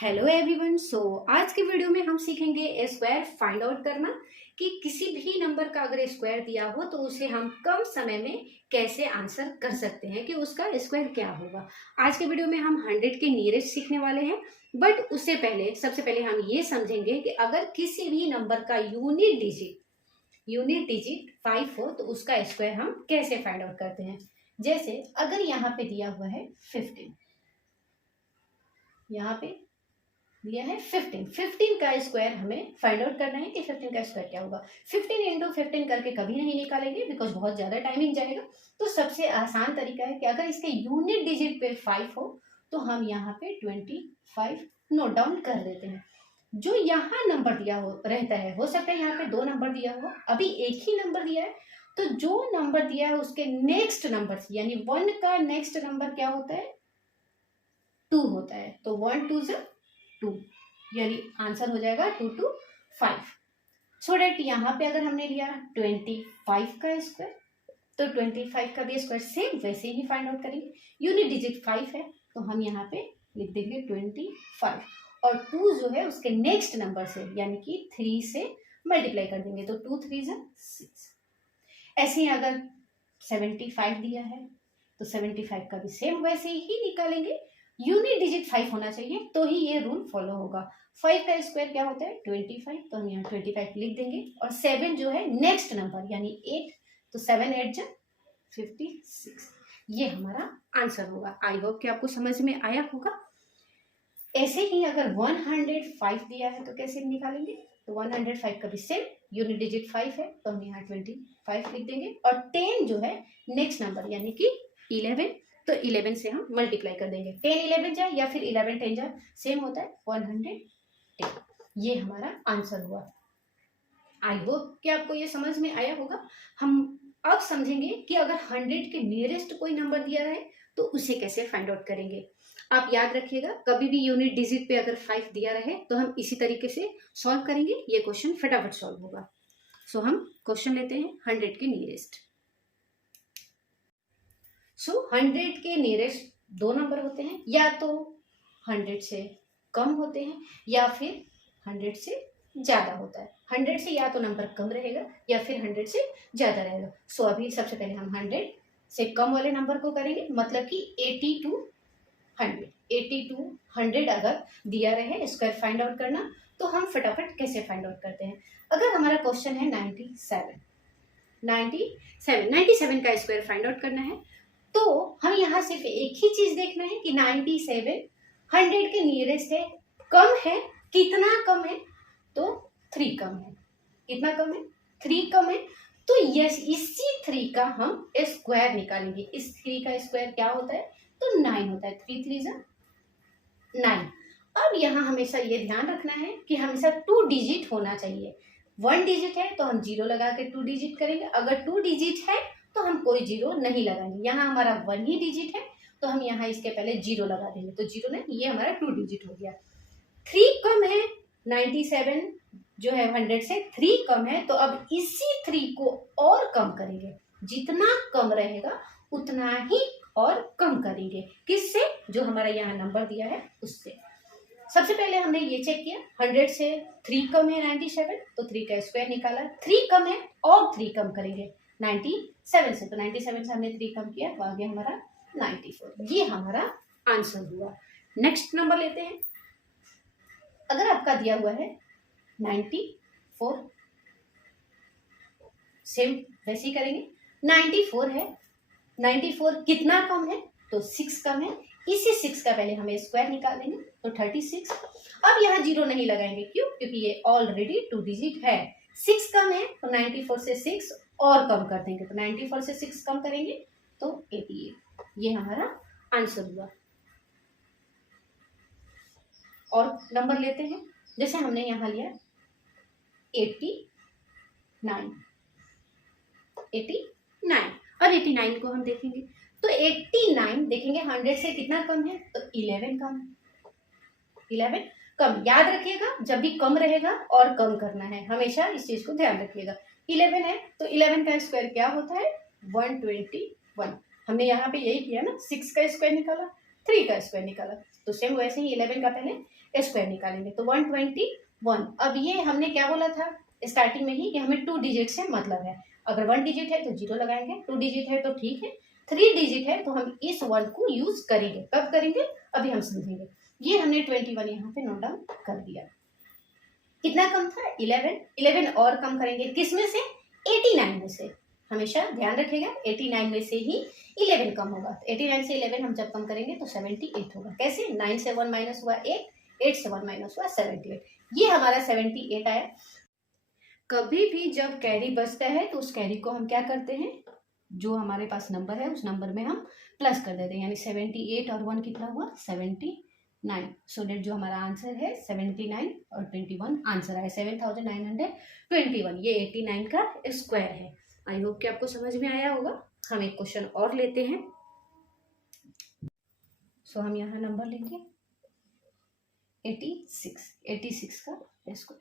Hello everyone. आज के video में हम सीखेंगे स्क्वायर फाइंड आउट करना कि किसी भी नंबर का अगर स्क्वायर दिया हो तो उसे हम कम समय में कैसे आंसर कर सकते हैं कि उसका स्क्वायर क्या होगा। आज के वीडियो में हम 100 के नियरेस्ट सीखने वाले हैं, बट उससे पहले सबसे पहले हम ये समझेंगे कि अगर किसी भी नंबर का यूनिट डिजिट 5 हो तो उसका स्क्वायर हम कैसे फाइंड आउट करते हैं। जैसे अगर यहाँ पे दिया हुआ है 15, यहाँ पे दिया है 15 का स्क्वायर हमें फाइंड आउट करना है कि 15 का स्क्वायर क्या होगा। 15 इंटू 15 करके कभी नहीं निकालेंगे बिकॉज बहुत ज्यादा टाइमिंग जाएगा। तो सबसे आसान तरीका है कि अगर इसके यूनिट डिजिट पे 5 हो तो हम यहाँ पे 25 नोट डाउन कर देते हैं। जो यहाँ नंबर दिया हो रहता है, हो सकता है यहाँ पे 2 नंबर दिया हो, अभी एक ही नंबर दिया है, तो जो नंबर दिया है उसके नेक्स्ट नंबर यानी 1 का नेक्स्ट नंबर क्या होता है, 2 होता है। तो 1 2 2, यानी आंसर हो जाएगा 2 to 5। सो डेट यहाँ पे अगर हमने लिया 25 का स्क्वायर तो 25 का भी स्क्वायर सेम वैसे ही फाइंड आउट करेंगे। यूनिट डिजिट 5 है तो हम यहाँ पे लिख देंगे 25 और 2 जो है उसके नेक्स्ट नंबर से यानी कि 3 से मल्टीप्लाई कर देंगे तो 2 3 6। ऐसे ही अगर 75 दिया है तो 75 का भी सेम वैसे ही निकालेंगे। यूनिट डिजिट 5 होना चाहिए तो ही ये रूल फॉलो होगा। 5 का स्क्वायर क्या होता है 25, तो हम यहाँ 25 लिख देंगे और 7 जो है नेक्स्ट नंबर यानी 8, तो 7 8 जा 56, ये हमारा आंसर होगा। आई होप कि आपको समझ में आया होगा। ऐसे ही अगर 105 दिया है तो कैसे निकालेंगे, तो 105 का भी सेम यूनिट डिजिट 5 है तो हम यहाँ 25 लिख देंगे और 10 जो है नेक्स्ट नंबर यानी कि 11, तो 11 से हम मल्टीप्लाई कर देंगे। 10 11 जाए या फिर 11 10 जाए सेम होता है 110, ये हमारा आंसर हुआ। आई होप कि आपको ये समझ में आया होगा। हम अब समझेंगे कि अगर 100 के नियरेस्ट कोई नंबर दिया है तो उसे कैसे फाइंड आउट करेंगे। आप याद रखिएगा, कभी भी यूनिट डिजिट पे अगर 5 दिया रहे तो हम इसी तरीके से सॉल्व करेंगे, ये क्वेश्चन फटाफट सॉल्व होगा। सो हम क्वेश्चन लेते हैं 100 के नियरेस्ट। 100 के नियरेस्ट 2 नंबर होते हैं, या तो 100 से कम होते हैं या फिर 100 से ज्यादा होता है। 100 से या तो नंबर कम रहेगा या फिर 100 से ज्यादा रहेगा। अभी सबसे पहले हम 100 से कम वाले नंबर को करेंगे, मतलब कि 80 to 100 अगर दिया रहे स्क्वायर फाइंड आउट करना, तो हम फटाफट कैसे फाइंड आउट करते हैं। अगर हमारा क्वेश्चन है 97 का स्क्वायर फाइंड आउट करना है तो हम यहाँ सिर्फ एक ही चीज देखना है कि 97 100 के नियरेस्ट है, कम है, कितना कम है, तो 3 कम है। कितना कम है, 3 कम है, तो यस इसी 3 का हम स्क्वायर निकालेंगे। इस 3 का स्क्वायर क्या होता है, तो 9 होता है। 3 3 9। अब यहाँ हमेशा ये ध्यान रखना है कि हमेशा 2 डिजिट होना चाहिए। 1 डिजिट है तो हम 0 लगा के 2 डिजिट करेंगे, अगर 2 डिजिट है तो हम कोई 0 नहीं लगाएंगे। यहाँ हमारा 1 ही डिजिट है तो हम यहाँ इसके पहले 0 लगा देंगे, तो 0 नहीं, ये हमारा 2 डिजिट हो गया। 3 कम है, 97 जो है 100 से 3 कम है, तो अब इसी 3 को और कम करेंगे। जितना कम रहेगा उतना ही और कम करेंगे, किससे, जो हमारा यहाँ नंबर दिया है उससे। सबसे पहले हमने ये चेक किया 100 से 3 कम है 97, तो 3 का स्क्वायर निकाला। 3 कम है और 3 कम करेंगे 97 से, तो 97 से हमने 3 कम किया तो आ गया हमारा 94, ये हमारा आंसर हुआ। नेक्स्ट नंबर लेते हैं। अगर आपका दिया हुआ है 94, सेम वैसे ही करेंगे। 94 है, 94 कितना कम है, तो 6 कम है, इसी 6 का पहले हमें स्क्वायर निकाल देंगे तो 36। अब यहाँ 0 नहीं लगाएंगे, क्यों, क्योंकि ये ऑलरेडी 2 डिजिट है। 6 कम है तो 94 से 6 और कम कर देंगे, तो 94 से 6 कम करेंगे तो 88, ये हमारा आंसर हुआ। और नंबर लेते हैं, जैसे हमने यहाँ लिया 89 और 89 को हम देखेंगे तो 89 देखेंगे 100 से कितना कम है, तो 11 कम है। 11 कम, याद रखिएगा जब भी कम रहेगा और कम करना है, हमेशा इस चीज को ध्यान रखिएगा। 11 है तो 11 का स्क्वायर क्या होता है 121। हमने यहाँ पे यही किया ना, 6 का स्क्वायर निकाला, 3 का स्क्वायर निकाला, तो सेम वैसे ही 11 का पहले स्क्वायर निकालेंगे, तो 121। अब ये हमने क्या बोला था स्टार्टिंग में ही कि हमें 2 डिजिट से मतलब है। अगर 1 डिजिट है तो 0 लगाएंगे, 2 डिजिट है तो ठीक है, 3 डिजिट है तो हम इस 1 को यूज करेंगे। कब करेंगे अभी हम समझेंगे। ये हमने 21 यहाँ पे नोट डाउन कर दिया। कितना कम था 11 और कम करेंगे किसमें से 89 में से। हमेशा ध्यान रखिएगा 89 में से ही 11 कम होगा। तो 89 से 11 हम जब कम करेंगे तो 78 होगा। कैसे 9 से 1 माइनस हुआ 8 से 1 माइनस हुआ 78। ये हमारा 78 आया। कभी भी जब कैरी बचता है तो उस कैरी को हम क्या करते हैं, जो हमारे पास नंबर है उस नंबर में हम प्लस कर देते हैं, यानी 78 और 1 कितना हुआ 79। सो डेट जो हमारा आंसर है 79 और 21 आंसर आया 7921। ये 89 का स्क्वायर है। आई होप कि आपको समझ में आया होगा। हम एक क्वेश्चन और लेते हैं। सो हम यहाँ नंबर लेंगे 86 का स्क्वायर।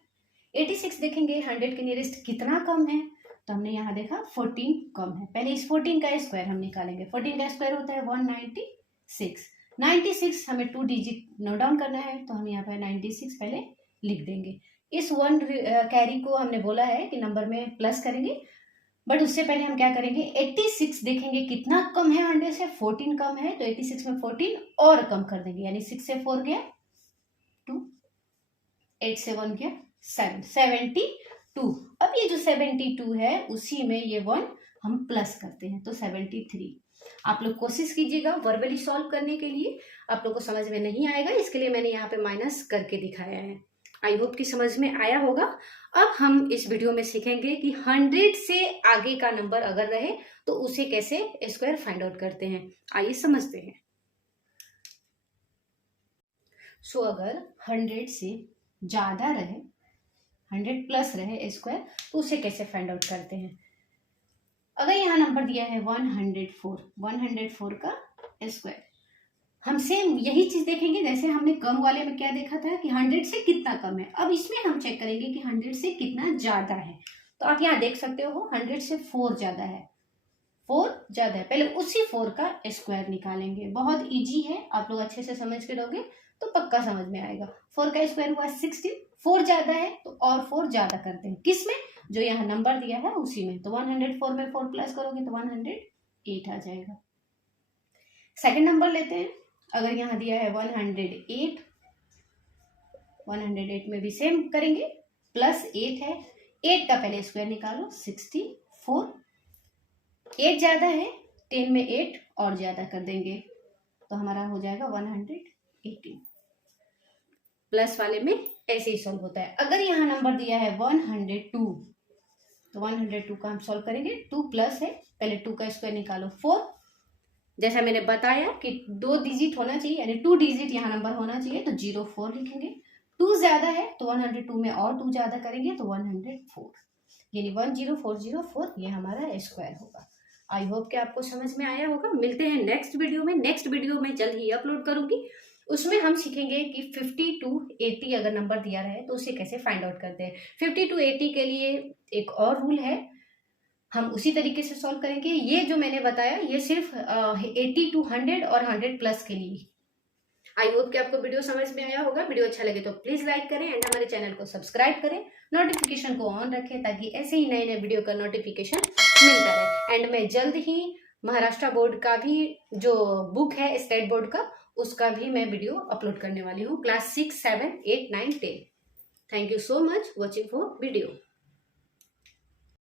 86 देखेंगे 100 के नियरेस्ट कितना कम है, तो हमने यहाँ देखा 14 कम है। पहले इस 14 का स्क्वायर हम निकालेंगे। 14 का स्क्वायर होता है 196। 96 हमें 2 डिजिट नोट डाउन करना है, तो हम यहाँ पर 96 पहले लिख देंगे। इस 1 कैरी को हमने बोला है कि नंबर में प्लस करेंगे, बट उससे पहले हम क्या करेंगे 86 देखेंगे कितना कम है 100 से 14 कम है, तो 86 में 14 और कम कर देंगे, यानी 6 से 4 गया 2, 8 से 1 गया 7, 72। अब ये जो 72 है उसी में ये 1 हम प्लस करते हैं, तो 73। आप लोग कोशिश कीजिएगा वर्बली सॉल्व करने के लिए। आप लोग को समझ में नहीं आएगा, इसके लिए मैंने यहाँ पे माइनस करके दिखाया है। आई होप कि समझ में आया होगा। अब हम इस वीडियो में सीखेंगे कि 100 से आगे का नंबर अगर रहे तो उसे कैसे स्क्वायर फाइंड आउट करते हैं। आइए समझते हैं। सो अगर 100 से ज्यादा रहे, 100 प्लस रहे स्क्वायर, तो उसे कैसे फाइंड आउट करते हैं। अगर यहाँ नंबर दिया है 104 का स्क्वायर, हम सेम यही चीज देखेंगे जैसे हमने कम वाले में क्या देखा था कि 100 से कितना कम है। अब इसमें हम चेक करेंगे कि 100 से कितना ज्यादा है। तो आप यहाँ देख सकते हो 100 से 4 ज्यादा है, 4 ज्यादा है। पहले उसी 4 का स्क्वायर निकालेंगे। बहुत इजी है, आप लोग अच्छे से समझ के दोगे तो पक्का समझ में आएगा। 4 का स्क्वायर हुआ 16, 4 ज्यादा है तो और 4 ज्यादा करते हैं। किसमें, जो यहाँ नंबर दिया है उसी में। तो 104 में 4 प्लस करोगे तो 108 आ जाएगा। सेकंड नंबर लेते हैं। अगर यहाँ दिया है 108 में भी सेम करेंगे, प्लस 8 है, 8 का पहले स्क्वायर निकालो 64। 8 ज्यादा है, 10 में 8 और ज्यादा कर देंगे तो हमारा हो जाएगा 118। प्लस वाले में ऐसे ही सॉल्व होता है। अगर यहाँ नंबर दिया है 102, तो 102 का हम सॉल्व करेंगे। 2 प्लस है, पहले 2 का स्क्वायर निकालो 4। जैसा मैंने बताया कि 2 डिजिट होना चाहिए, यानी 2 डिजिट यहाँ नंबर होना चाहिए, तो 04 लिखेंगे। 2 ज्यादा है तो 102 में और 2 ज्यादा करेंगे तो 104, यानी 10404 ये हमारा स्क्वायर होगा। आई होप कि आपको समझ में आया होगा। मिलते हैं नेक्स्ट वीडियो में। नेक्स्ट वीडियो में जल्द ही अपलोड करूंगी। उसमें हम सीखेंगे कि 50 to 80 अगर नंबर दिया रहे तो उसे कैसे फाइंड आउट करते हैं। 50 to 80 के लिए एक और रूल है, हम उसी तरीके से सॉल्व करेंगे। ये जो मैंने बताया ये सिर्फ 80 to 100 और 100 प्लस के लिए। आई होप कि आपको वीडियो समझ में आया होगा। वीडियो अच्छा लगे तो प्लीज लाइक करें एंड हमारे चैनल को सब्सक्राइब करें, नोटिफिकेशन को ऑन रखें ताकि ऐसे ही नए नए वीडियो का नोटिफिकेशन मिलता रहे। एंड मैं जल्द ही महाराष्ट्र बोर्ड का भी जो बुक है स्टेट बोर्ड का, उसका भी मैं वीडियो अपलोड करने वाली हूँ, class 6, 7, 8, 9, 10। Thank you so much watching for video.